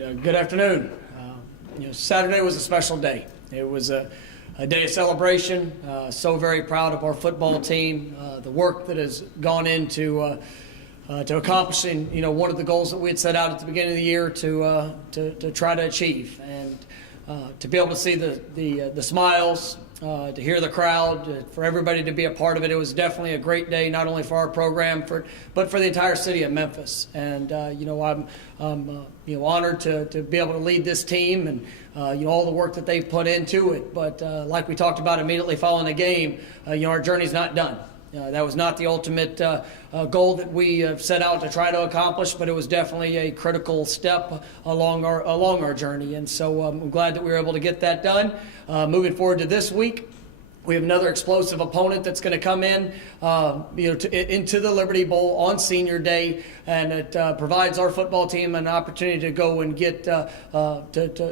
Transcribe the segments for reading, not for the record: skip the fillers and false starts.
Good afternoon. Saturday was a special day. It was a day of celebration. So very proud of our football team, the work that has gone into to accomplishing one of the goals that we had set out at the beginning of the year to try to achieve, and to be able to see the smiles, to hear the crowd, for everybody to be a part of it. It was definitely a great day, not only for our program, but for the entire city of Memphis. And I'm honored to be able to lead this team, and all the work that they've put into it. But like we talked about immediately following the game, our journey's not done. That was not the ultimate goal that we set out to try to accomplish, but it was definitely a critical step along our journey. And so I'm glad that we were able to get that done. Moving forward to this week, we have another explosive opponent that's going to come in, into the Liberty Bowl on Senior Day, and it provides our football team an opportunity to go and get to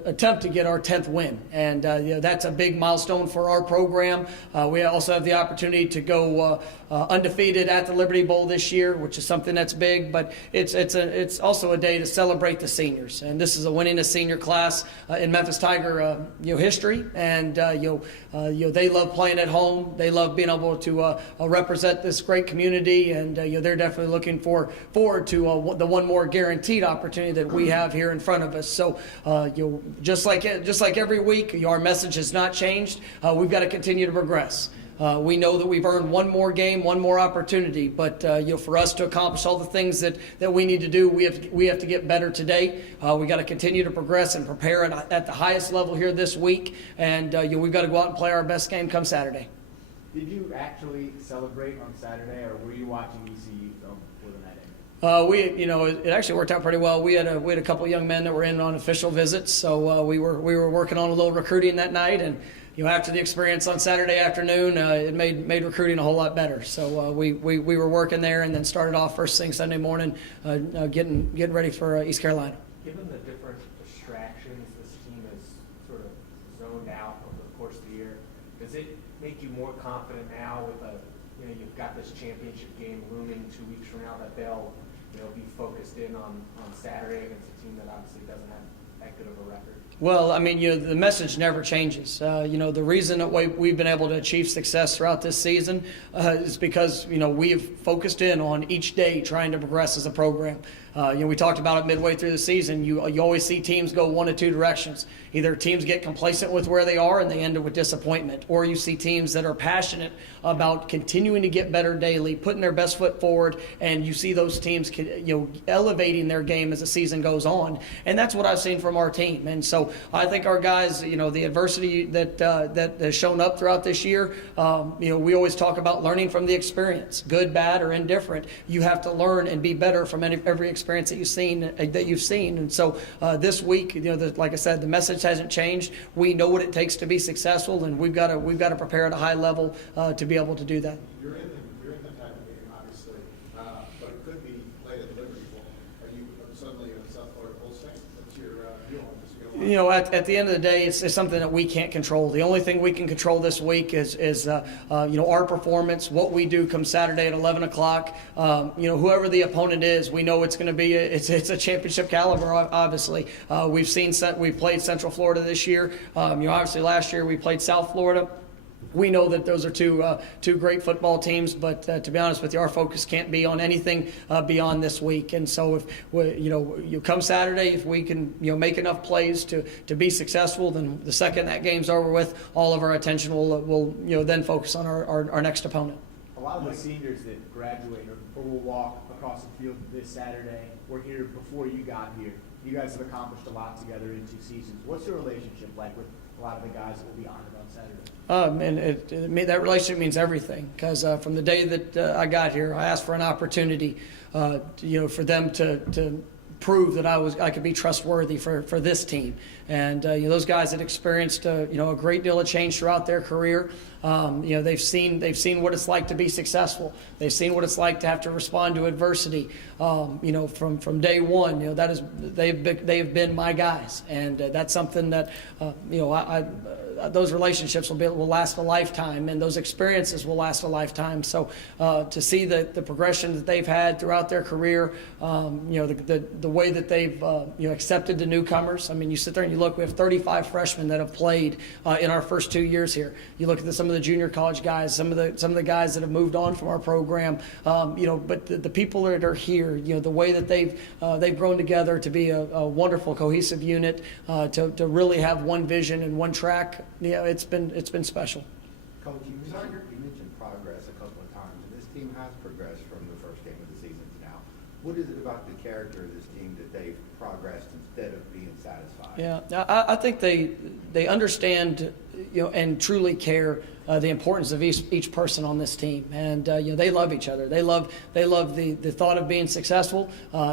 attempt to get our 10th win, and that's a big milestone for our program. We also have the opportunity to go undefeated at the Liberty Bowl this year, which is something that's big. But it's also a day to celebrate the seniors, and this is a winningest senior class in Memphis Tiger history, and they love playing at home. They love being able to represent this great community, and they're definitely looking forward to the one more guaranteed opportunity that we have here in front of us. So just like every week, our message has not changed. We've got to continue to progress. We know that we've earned one more game, one more opportunity, but for us to accomplish all the things that we need to do, we have to get better today. We got to continue to progress and prepare at the highest level here this week, and we've got to go out and play our best game come Saturday. Did you actually celebrate on Saturday, or were you watching ECU film for the night? It actually worked out pretty well. We had a couple of young men that were in on official visits, so we were working on a little recruiting that night, and after the experience on Saturday afternoon, it made recruiting a whole lot better. So we were working there, and then started off first thing Sunday morning, getting ready for East Carolina. Given the different distractions this team has sort of zoned out over the course of the year, does it make you more confident now with you've got this championship game looming 2 weeks from now, that they'll be focused in on Saturday against a team that obviously doesn't have that good of a record? Well, the message never changes. The reason that we've been able to achieve success throughout this season is because, we've focused in on each day trying to progress as a program. We talked about it midway through the season. You always see teams go one of two directions. Either teams get complacent with where they are and they end up with disappointment, or you see teams that are passionate about continuing to get better daily, putting their best foot forward, and you see those teams elevating their game as the season goes on. And that's what I've seen from our team. And so I think our guys, the adversity that has shown up throughout this year, we always talk about learning from the experience, good, bad, or indifferent. You have to learn and be better from every experience that you've seen. And so this week, like I said, the message hasn't changed. We know what it takes to be successful, and we've got to prepare at a high level to be able to do that. You're in the type of game, obviously, but it could be played at the Liberty Bowl. Are you suddenly a South Florida Bulls fan? What's your view on this? At the end of the day, it's something that we can't control. The only thing we can control this week is our performance, what we do come Saturday at 11 o'clock. Whoever the opponent is, we know it's going to be it's a championship caliber. Obviously, we've played Central Florida this year. Obviously last year we played South Florida. We know that those are two great football teams, but to be honest with you, our focus can't be on anything beyond this week. And so if you come Saturday, if we can make enough plays to be successful, then the second that game's over with, all of our attention will then focus on our next opponent. A lot of the seniors that graduate or will walk across the field this Saturday were here before you got here. You guys have accomplished a lot together in 2 seasons. What's your relationship like with a lot of the guys that will be honored on Saturday? And that relationship means everything, because from the day that I got here, I asked for an opportunity, for them to prove that I could be trustworthy for this team. And those guys that experienced a great deal of change throughout their career, they've seen what it's like to be successful. They've seen what it's like to have to respond to adversity. From day one, they have been my guys, and that's something that those relationships will last a lifetime, and those experiences will last a lifetime. So to see the progression that they've had throughout their career, the way that they've accepted the newcomers. I mean, you sit there and you look. We have 35 freshmen that have played in our first 2 years here. You look at some of the junior college guys, some of the guys that have moved on from our program. But the people that are here, the way that they've grown together to be a wonderful cohesive unit, to really have one vision and one track. It's been special. Coach, you mentioned progress a couple of times, and this team has progressed from the first game of the season to now. What is it about the character of this team that they've progressed instead of being satisfied? Yeah, I think they understand, and truly care the importance of each person on this team, and they love each other. They love the thought of being successful.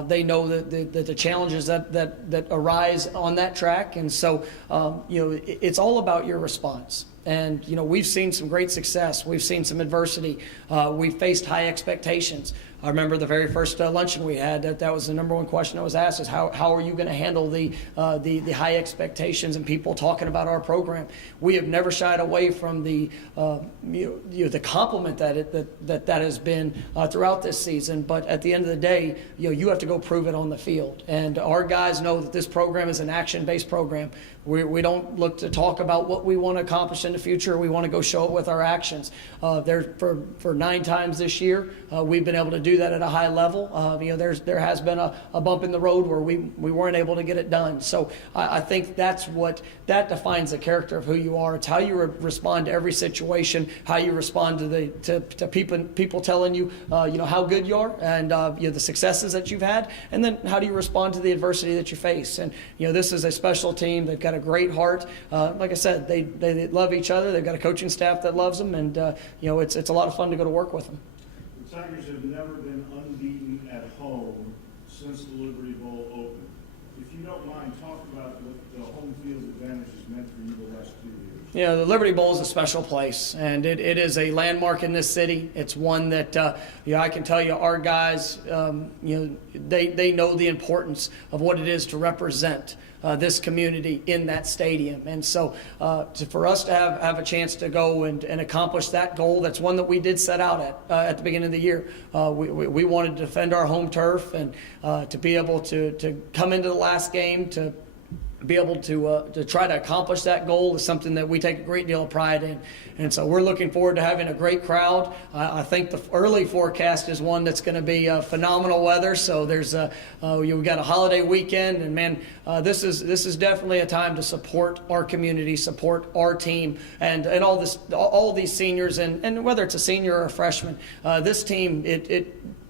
They know that the challenges that arise on that track, and so it's all about your response. And we've seen some great success. We've seen some adversity. We've faced high expectations. I remember the very first luncheon we had. That was the number one question I was asked: is how are you going to handle the high expectations and people talking about our program? We have never shied away from the compliment that has been throughout this season. But at the end of the day, you have to go prove it on the field. And our guys know that this program is an action-based program. We don't look to talk about what we want to accomplish in the future. We want to go show it with our actions. For 9 times this year, we've been able to do that at a high level. There has been a bump in the road where we weren't able to get it done. So I think that defines the character of who you are. It's how you respond to every situation, how you respond to people telling you how good you are, and the successes that you've had, and then how do you respond to the adversity that you face. And this is a special team. They've got a great heart. Like I said, they love each other. They've got a coaching staff that loves them, and it's a lot of fun to go to work with them. The Tigers have never been unbeaten at home since the Liberty Bowl opened. If you don't mind, talk about what the home field advantage has meant for you the last 2 years. The Liberty Bowl is a special place, and it is a landmark in this city. It's one that I can tell you, our guys, they know the importance of what it is to represent this community in that stadium. And so for us to have a chance to go and accomplish that goal, that's one that we did set out at the beginning of the year. We wanted to defend our home turf, and to be able to come into the last game, to be able to try to accomplish that goal is something that we take a great deal of pride in. And so we're looking forward to having a great crowd. I think the early forecast is one that's going to be phenomenal weather. So we've got a holiday weekend, and man, this is definitely a time to support our community, support our team, and all these seniors, and whether it's a senior or a freshman, this team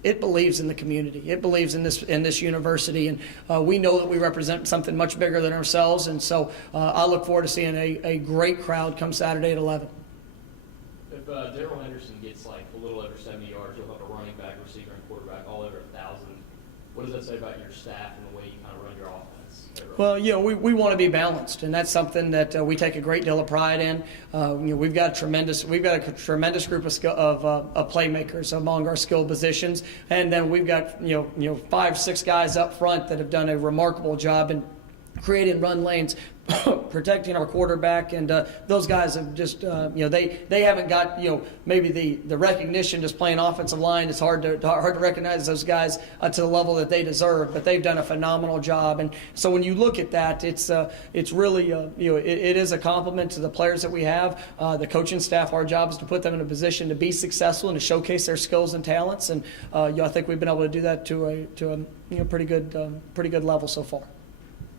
it believes in the community. It believes in this university, and we know that we represent something much bigger than ourselves. And so I look forward to seeing a great crowd come Saturday at 11. If Darrell Henderson gets like a little over 70 yards, you'll have a running back, receiver, and quarterback all over 1,000. What does that say about your staff and the way you kind of run your offense? Well, we want to be balanced, and that's something that we take a great deal of pride in. We've got a tremendous group of playmakers among our skill positions, and then we've got 5-6 guys up front that have done a remarkable job in creating run lanes, protecting our quarterback, and those guys have just they haven't got maybe the recognition just playing offensive line. It's hard to recognize those guys to the level that they deserve, but they've done a phenomenal job. And so when you look at that, it's really it is a compliment to the players that we have, the coaching staff. Our job is to put them in a position to be successful and to showcase their skills and talents, and I think we've been able to do that to a pretty good level so far.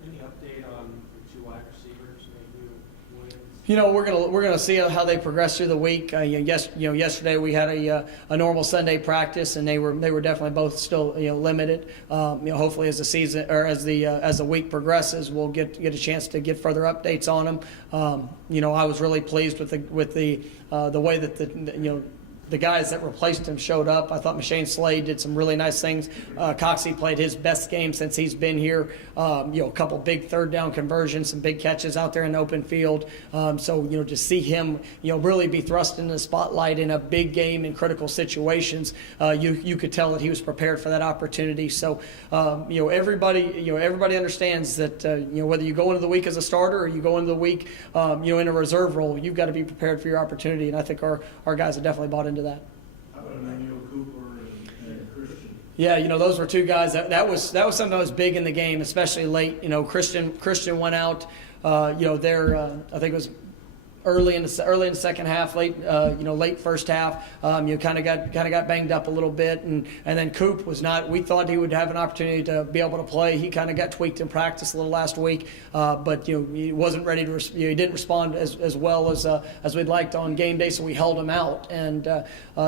Any update on the 2 wide receivers, maybe Williams? We're gonna see how they progress through the week. Yesterday we had a normal Sunday practice, and they were definitely both still limited. Hopefully as the season or as the week progresses, we'll get a chance to get further updates on them. I was really pleased with the way that the guys that replaced him showed up. I thought Mashane Slade did some really nice things. Coxie played his best game since he's been here. A couple big third down conversions, some big catches out there in the open field. So to see him, really be thrust into the spotlight in a big game in critical situations, you could tell that he was prepared for that opportunity. So, everybody understands that, whether you go into the week as a starter or you go into the week, in a reserve role, you've got to be prepared for your opportunity. And I think our guys have definitely bought into that. How about Emmanuel Cooper and Christian? Yeah, those were two guys that was something that was big in the game, especially late. Christian went out. I think it was early in the second half, late first half. Kind of got banged up a little bit, and then Coop was not. We thought he would have an opportunity to be able to play. He kind of got tweaked in practice a little last week, but he wasn't ready to. He didn't respond as well as we'd liked on game day, so we held him out, and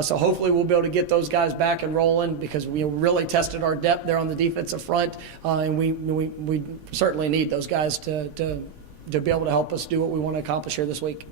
so hopefully we'll be able to get those guys back and rolling, because we really tested our depth there on the defensive front, and we certainly need those guys to be able to help us do what we want to accomplish here this week.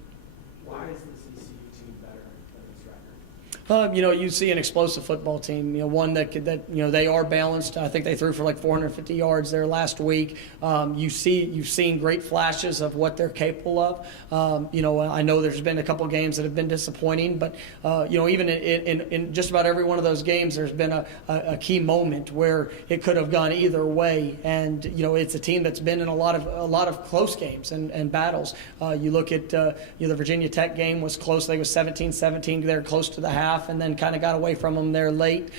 Why is this ECU team better than its record? You see an explosive football team. One that they are balanced. I think they threw for like 450 yards there last week. You've seen great flashes of what they're capable of. I know there's been a couple of games that have been disappointing, but even in just about every one of those games, there's been a key moment where it could have gone either way. And it's a team that's been in a lot of close games and battles. You look at the Virginia Tech game was close. I think it was 17-17 there, close to the half, and then kind of got away from them there late.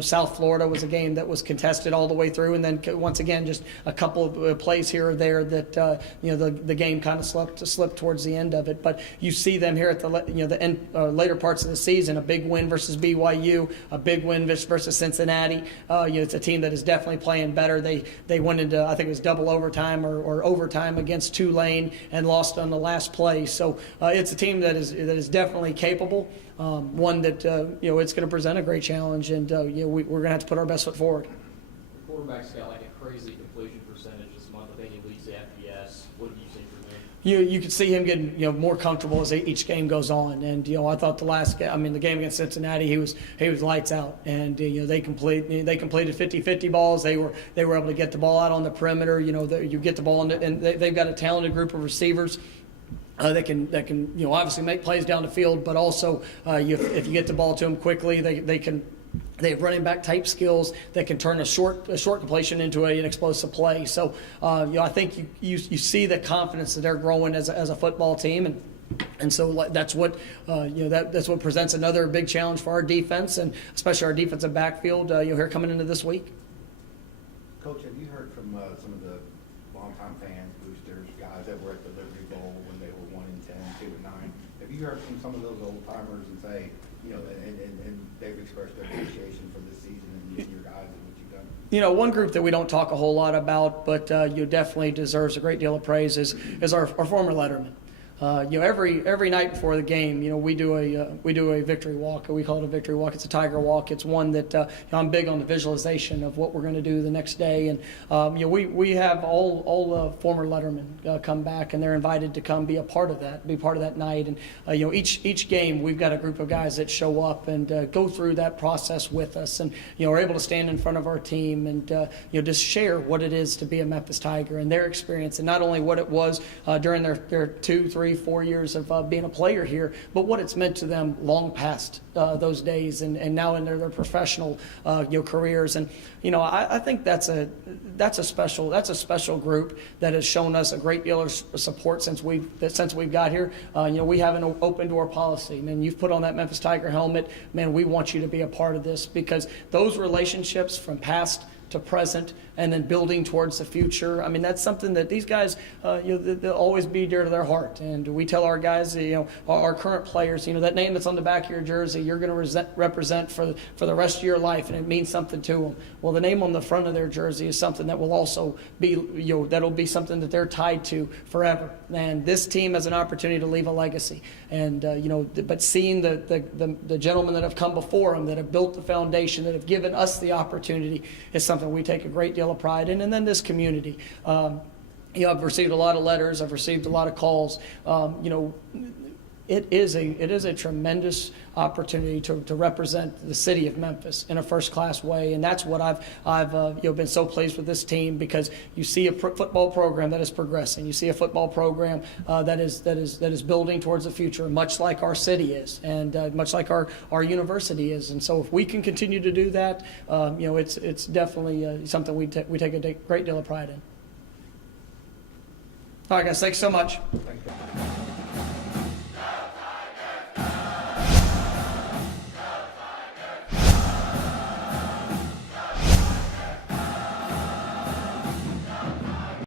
South Florida was a game that was contested all the way through, and then once again just a couple of plays here or there that the game kind of slipped towards the end of it. But you see them here at the end, later parts of the season, a big win versus BYU, a big win versus Cincinnati. It's a team that is definitely playing better. They went into, I think it was double overtime or overtime against Tulane and lost on the last play. So it's a team that is definitely capable. One that it's going to present a great challenge, and we're going to have to put our best foot forward. The quarterback's got like a crazy completion percentage this month. I think he leads the FBS. What have you seen from him? You could see him getting more comfortable as each game goes on, and I thought the game against Cincinnati, he was lights out, and they completed 50-50 balls. They were able to get the ball out on the perimeter. You get the ball, and they've got a talented group of receivers. That can obviously make plays down the field, but also if you get the ball to them quickly, they have running back type skills that can turn a short completion into an explosive play. So I think you see the confidence that they're growing as a football team, and so that's what that's what presents another big challenge for our defense, and especially our defensive backfield. Here coming into this week. Coach, have you heard from some of the longtime fans, boosters, guys that were at the Liberty Bowl when they were 1-10, 2-9? Have you heard from some of those old timers and say, and they've expressed their appreciation for this season and your guys and what you've done? One group that we don't talk a whole lot about, but definitely deserves a great deal of praise is our former letterman. Every night before the game, we do a victory walk. We call it a victory walk. It's a tiger walk. It's one that I'm big on the visualization of what we're going to do the next day. And we have all former lettermen come back, and they're invited to come be a part of that night. And each game we've got a group of guys that show up and go through that process with us, and are able to stand in front of our team and just share what it is to be a Memphis Tiger and their experience, and not only what it was during their 2, 3, 4 years of being a player here, but what it's meant to them long past those days and now in their professional careers. And I think that's a special group that has shown us a great deal of support since we've got here. We have an open door policy. Man, you've put on that Memphis Tiger helmet. Man, we want you to be a part of this, because those relationships from past to present and then building towards the future. I mean, that's something that these guys, they'll always be dear to their heart. And we tell our guys, our current players, that name that's on the back of your jersey, you're going to represent for the rest of your life, and it means something to them. Well, the name on the front of their jersey is something that will also be, that'll be something that they're tied to forever. And this team has an opportunity to leave a legacy. And, but seeing the gentlemen that have come before them, that have built the foundation, that have given us the opportunity, is something we take a great deal of pride in. And then this community. I've received a lot of letters. I've received a lot of calls. it is a tremendous opportunity to represent the city of Memphis in a first-class way, and that's what I've been so pleased with this team, because you see a football program that is progressing, you see a football program that is building towards the future, much like our city is, and much like our university is, and so if we can continue to do that, it's definitely something we take a great deal of pride in. All right, guys, thanks so much. Thank you.